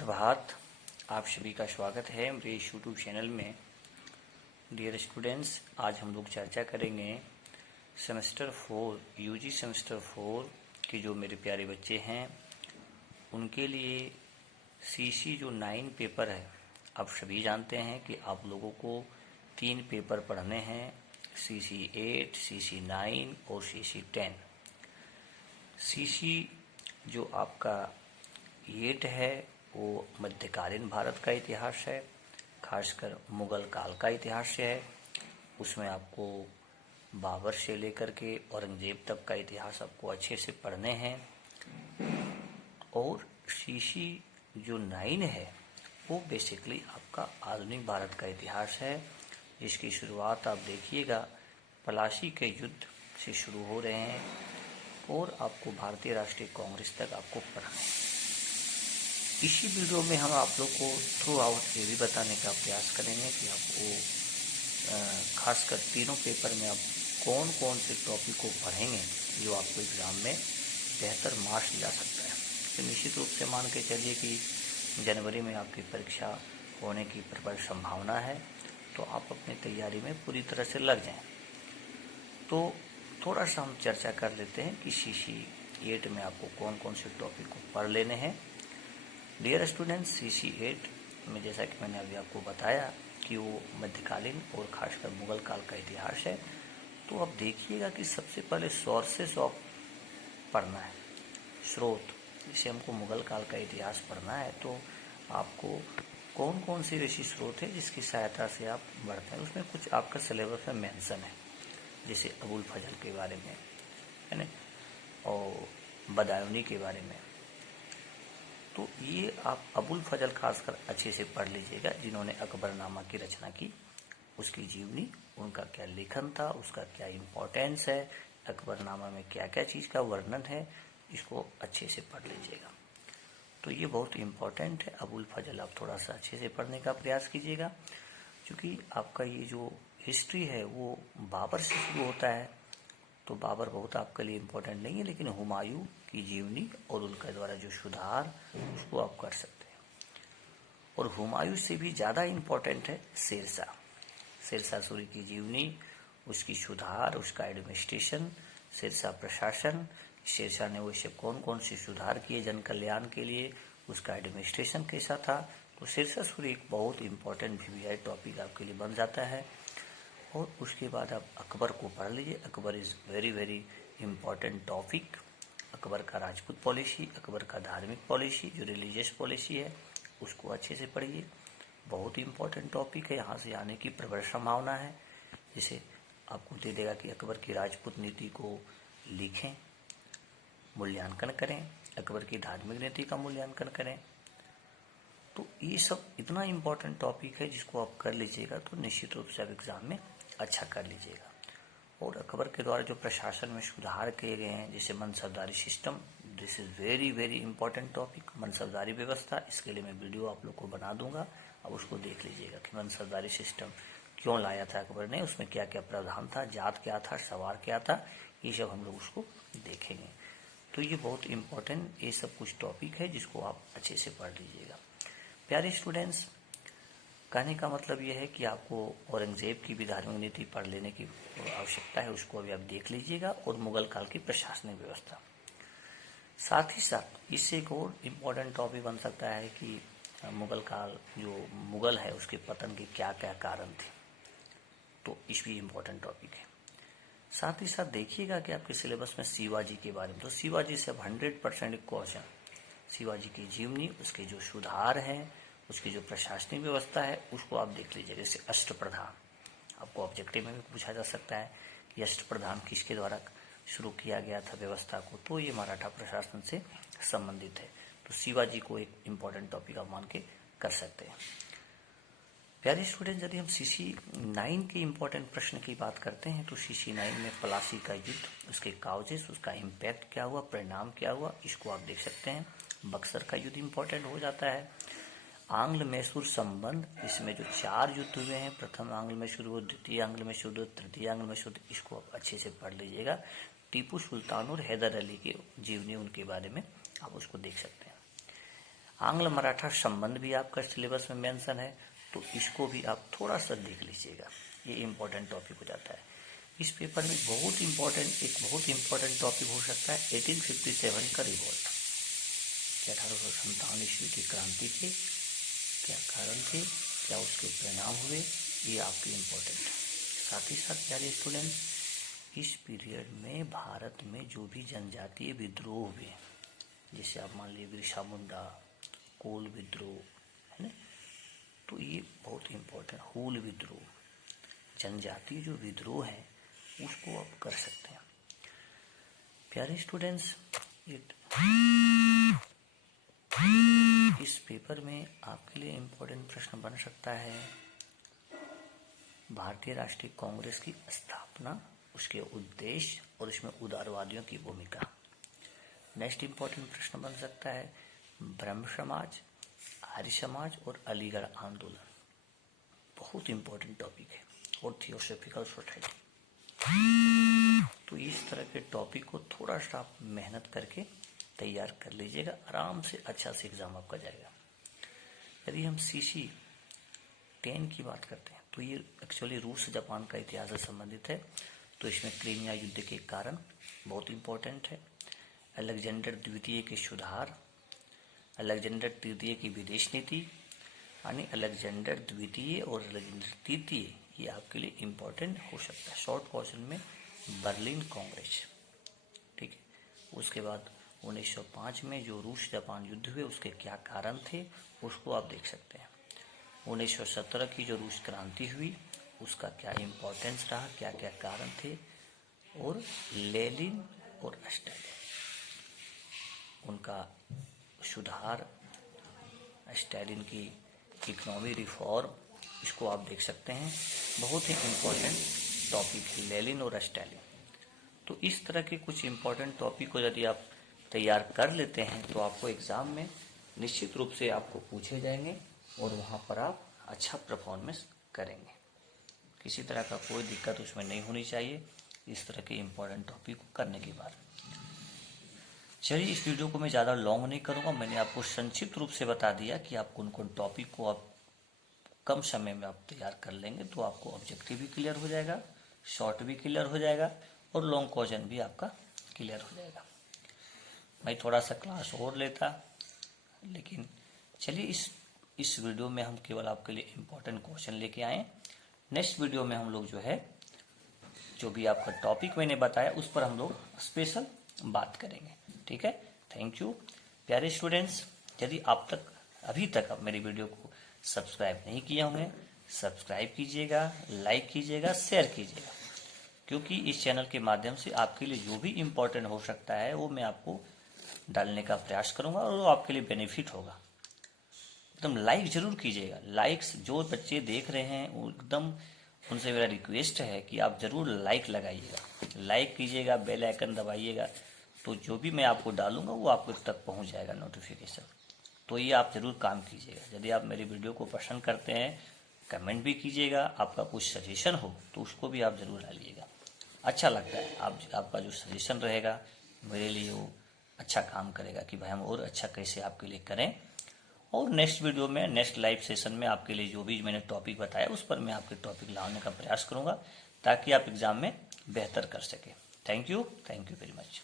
सुप्रभात। आप सभी का स्वागत है मेरे यूट्यूब चैनल में। डियर स्टूडेंट्स, आज हम लोग चर्चा करेंगे सेमेस्टर 4 यूजी सेमेस्टर 4 के जो मेरे प्यारे बच्चे हैं उनके लिए सीसी जो 9 पेपर है। आप सभी जानते हैं कि आप लोगों को 3 पेपर पढ़ने हैं, सीसी 8, सीसी 9 और सीसी 10। सीसी जो आपका 8 है वो मध्यकालीन भारत का इतिहास है, खासकर मुगल काल का इतिहास है। उसमें आपको बाबर से लेकर के औरंगजेब तक का इतिहास आपको अच्छे से पढ़ने हैं। और सीसी जो 9 है वो बेसिकली आपका आधुनिक भारत का इतिहास है, जिसकी शुरुआत आप देखिएगा पलासी के युद्ध से शुरू हो रहे हैं और आपको भारतीय राष्ट्रीय कांग्रेस तक आपको पढ़ना है। इसी वीडियो में हम आप लोग को थ्रू आउट ये भी बताने का प्रयास करेंगे कि आपको खासकर तीनों पेपर में आप कौन कौन से टॉपिक को पढ़ेंगे जो आपको एग्ज़ाम में बेहतर मार्क्स ला सकता है। तो निश्चित रूप से मान के चलिए कि जनवरी में आपकी परीक्षा होने की प्रबल संभावना है, तो आप अपनी तैयारी में पूरी तरह से लग जाएं। तो थोड़ा सा हम चर्चा कर लेते हैं कि सीसी 8 में आपको कौन कौन से टॉपिक को पढ़ लेने हैं। डियर स्टूडेंट्स, सीसी 8 में जैसा कि मैंने अभी आपको बताया कि वो मध्यकालीन और खासकर मुगल काल का इतिहास है। तो अब देखिएगा कि सबसे पहले सोर्सेस ऑफ पढ़ना है, स्रोत। जैसे हमको मुगल काल का इतिहास पढ़ना है तो आपको कौन कौन सी ऐसी स्रोत है जिसकी सहायता से आप बढ़ते हैं। उसमें कुछ आपका सिलेबस में मेंशन है, जैसे अबुल फजल के बारे में है ना, और बदायूनी के बारे में। तो ये आप अबुल फजल खासकर अच्छे से पढ़ लीजिएगा, जिन्होंने अकबरनामा की रचना की। उसकी जीवनी, उनका क्या लेखन था, उसका क्या इम्पोर्टेंस है, अकबरनामा में क्या क्या चीज़ का वर्णन है, इसको अच्छे से पढ़ लीजिएगा। तो ये बहुत इम्पोर्टेंट है। अबुल फजल आप थोड़ा सा अच्छे से पढ़ने का प्रयास कीजिएगा, क्योंकि आपका ये जो हिस्ट्री है वो बाबर से शुरू होता है। तो बाबर बहुत आपके लिए इम्पोर्टेंट नहीं है, लेकिन हुमायूं की जीवनी और उनके द्वारा जो सुधार उसको आप कर सकते हैं। और हुमायूं से भी ज़्यादा इम्पोर्टेंट है शेरशाह। शेरशाह सूरी की जीवनी, उसकी सुधार, उसका एडमिनिस्ट्रेशन, शेरशाह प्रशासन, शेरशाह ने वैसे कौन कौन से सुधार किए जन कल्याण के लिए, उसका एडमिनिस्ट्रेशन कैसा था। तो शेरशाह सूरी एक बहुत इम्पोर्टेंट वीवीआई टॉपिक आपके लिए बन जाता है। और उसके बाद आप अकबर को पढ़ लीजिए। Akbar is very very important topic. Akbar का राजपूत पॉलिसी, अकबर का धार्मिक पॉलिसी, जो रिलीजियस पॉलिसी है उसको अच्छे से पढ़िए। बहुत इम्पोर्टेंट टॉपिक है, यहाँ से आने की प्रबल संभावना है। जैसे आपको दे देगा कि अकबर की राजपूत नीति को लिखें, मूल्यांकन करें, अकबर की धार्मिक नीति का मूल्यांकन करें। तो ये सब इतना इम्पोर्टेंट टॉपिक है जिसको आप कर लीजिएगा तो निश्चित रूप से आप एग्ज़ाम में अच्छा कर लीजिएगा। और अकबर के द्वारा जो प्रशासन में सुधार किए गए हैं, जैसे मनसबदारी system, this is very very important topic. मनसबदारी व्यवस्था, इसके लिए मैं वीडियो आप लोग को बना दूंगा, अब उसको देख लीजिएगा कि मनसबदारी सिस्टम क्यों लाया था अकबर ने, उसमें क्या क्या प्रावधान था, जात क्या था, सवार क्या था, ये सब हम लोग उसको देखेंगे। तो ये बहुत इम्पोर्टेंट ये सब कुछ टॉपिक है जिसको आप अच्छे से पढ़ लीजिएगा। प्यारे स्टूडेंट्स, कहने का मतलब यह है कि आपको औरंगजेब की भी धार्मिक नीति पढ़ लेने की आवश्यकता है, उसको अभी आप देख लीजिएगा, और मुगल काल की प्रशासनिक व्यवस्था। साथ ही साथ इससे एक और इम्पोर्टेंट टॉपिक बन सकता है कि मुगल काल जो मुगल है उसके पतन के क्या क्या कारण थे। तो इस भी इम्पोर्टेंट टॉपिक है। साथ ही साथ देखिएगा कि आपके सिलेबस में शिवाजी के बारे में, तो शिवाजी से 100% क्वेश्चन, शिवाजी की जीवनी, उसके जो सुधार हैं, उसकी जो प्रशासनिक व्यवस्था है उसको आप देख लीजिए। जैसे अष्टप्रधान, आपको ऑब्जेक्टिव में भी पूछा जा सकता है कि अष्टप्रधान किसके द्वारा शुरू किया गया था व्यवस्था को, तो ये मराठा प्रशासन से संबंधित है। तो शिवाजी को एक इम्पॉर्टेंट टॉपिक आप मान के कर सकते हैं। प्यारे स्टूडेंट, यदि हम सीसी 9 के इम्पोर्टेंट प्रश्न की बात करते हैं तो सीसी 9 में पलासी का युद्ध, उसके काउजेस, उसका इम्पैक्ट क्या हुआ, परिणाम क्या हुआ, इसको आप देख सकते हैं। बक्सर का युद्ध इम्पोर्टेंट हो जाता है। आंग्ल मैसूर संबंध, इसमें जो 4 युद्ध हुए हैं, प्रथम आंग्ल मैसूर युद्ध, द्वितीय आंग्ल मैसूर युद्ध, तृतीय आंग्ल मैसूर युद्ध, इसको आप अच्छे से पढ़ लीजिएगा। टीपू सुल्तान और हैदर अली की जीवनी, उनके बारे में आप उसको देख सकते हैं। आंग्ल मराठा संबंध भी आपका सिलेबस में मेंशन है, तो इसको भी आप थोड़ा सा देख लीजिएगा, ये इम्पोर्टेंट टॉपिक हो जाता है। इस पेपर में एक बहुत इम्पोर्टेंट टॉपिक हो सकता है 1857 का रिवॉल्ट, 1857 ईस्वी की क्रांति के क्या कारण थे, क्या उसके परिणाम हुए, ये आपके इम्पोर्टेंट है। साथ ही साथ प्यारे स्टूडेंट, इस पीरियड में भारत में जो भी जनजातीय विद्रोह हुए, जैसे आप मान लीजिए बिरसा मुंडा, कोल विद्रोह, है ना, तो ये बहुत इम्पोर्टेंट, हूल विद्रोह, जनजातीय जो विद्रोह है उसको आप कर सकते हैं। प्यारे स्टूडेंट्स, इस पेपर में आपके लिए इम्पोर्टेंट प्रश्न बन सकता है भारतीय राष्ट्रीय कांग्रेस की स्थापना, उसके उद्देश्य और इसमें उदारवादियों की भूमिका। नेक्स्ट इम्पोर्टेंट प्रश्न बन सकता है ब्रह्म समाज, आर्य समाज और अलीगढ़ आंदोलन, बहुत इम्पोर्टेंट टॉपिक है, और थियोसॉफिकल सोसाइटी। तो इस तरह के टॉपिक को थोड़ा सा आप मेहनत करके तैयार कर लीजिएगा, आराम से अच्छा से एग्जाम आपका जाएगा। यदि हम CC 10 की बात करते हैं तो ये एक्चुअली रूस जापान का इतिहास से संबंधित है, तो इसमें क्रीमिया युद्ध के कारण बहुत इम्पोर्टेंट है। अलेक्जेंडर द्वितीय के सुधार, अलेक्जेंडर तृतीय की विदेश नीति, यानी अलेक्जेंडर द्वितीय और अलेक्जेंडर तृतीय, ये आपके लिए इम्पोर्टेंट हो सकता है। शॉर्ट क्वेश्चन में बर्लिन कांग्रेस, ठीक है। उसके बाद 1905 में जो रूस जापान युद्ध हुए उसके क्या कारण थे, उसको आप देख सकते हैं। 1917 की जो रूस क्रांति हुई उसका क्या इम्पोर्टेंस रहा, क्या क्या कारण थे, और लेनिन और स्टालिन, उनका सुधार, स्टालिन की इकोनॉमी रिफॉर्म, इसको आप देख सकते हैं। बहुत ही इम्पोर्टेंट टॉपिक है लेनिन और स्टालिन। तो इस तरह के कुछ इम्पोर्टेंट टॉपिक को यदि आप तैयार कर लेते हैं तो आपको एग्ज़ाम में निश्चित रूप से आपको पूछे जाएंगे और वहाँ पर आप अच्छा परफॉर्मेंस करेंगे। किसी तरह का कोई दिक्कत उसमें नहीं होनी चाहिए इस तरह के इम्पोर्टेंट टॉपिक को करने के बाद। चलिए, इस वीडियो को मैं ज़्यादा लॉन्ग नहीं करूँगा, मैंने आपको संक्षिप्त रूप से बता दिया कि आप कौन कौन टॉपिक को आप कम समय में आप तैयार कर लेंगे तो आपको ऑब्जेक्टिव भी क्लियर हो जाएगा, शॉर्ट भी क्लियर हो जाएगा और लॉन्ग क्वेश्चन भी आपका क्लियर हो जाएगा। मैं थोड़ा सा क्लास और लेता, लेकिन चलिए इस वीडियो में हम केवल आपके लिए इम्पोर्टेंट क्वेश्चन लेके आए। नेक्स्ट वीडियो में हम लोग जो है जो भी आपका टॉपिक मैंने बताया उस पर हम लोग स्पेशल बात करेंगे, ठीक है। थैंक यू प्यारे स्टूडेंट्स। यदि आप अभी तक आप मेरी वीडियो को सब्सक्राइब नहीं किए होंगे, सब्सक्राइब कीजिएगा, लाइक कीजिएगा, शेयर कीजिएगा, क्योंकि इस चैनल के माध्यम से आपके लिए जो भी इम्पोर्टेंट हो सकता है वो मैं आपको डालने का प्रयास करूंगा और वो आपके लिए बेनिफिट होगा। एकदम लाइक जरूर कीजिएगा। लाइक्स जो बच्चे देख रहे हैं वो एकदम उनसे मेरा रिक्वेस्ट है कि आप जरूर लाइक लगाइएगा, लाइक कीजिएगा, बेल आइकन दबाइएगा, तो जो भी मैं आपको डालूंगा वो आपको तक पहुंच जाएगा नोटिफिकेशन। तो ये आप जरूर काम कीजिएगा। यदि आप मेरी वीडियो को पसंद करते हैं कमेंट भी कीजिएगा, आपका कुछ सजेशन हो तो उसको भी आप जरूर डालिएगा। अच्छा लगता है आपका जो सजेशन रहेगा मेरे लिए वो अच्छा काम करेगा कि भाई हम और अच्छा कैसे आपके लिए करें। और नेक्स्ट वीडियो में, नेक्स्ट लाइव सेशन में आपके लिए जो भी मैंने टॉपिक बताया उस पर मैं आपके टॉपिक लाने का प्रयास करूंगा ताकि आप एग्जाम में बेहतर कर सके। Thank you very much.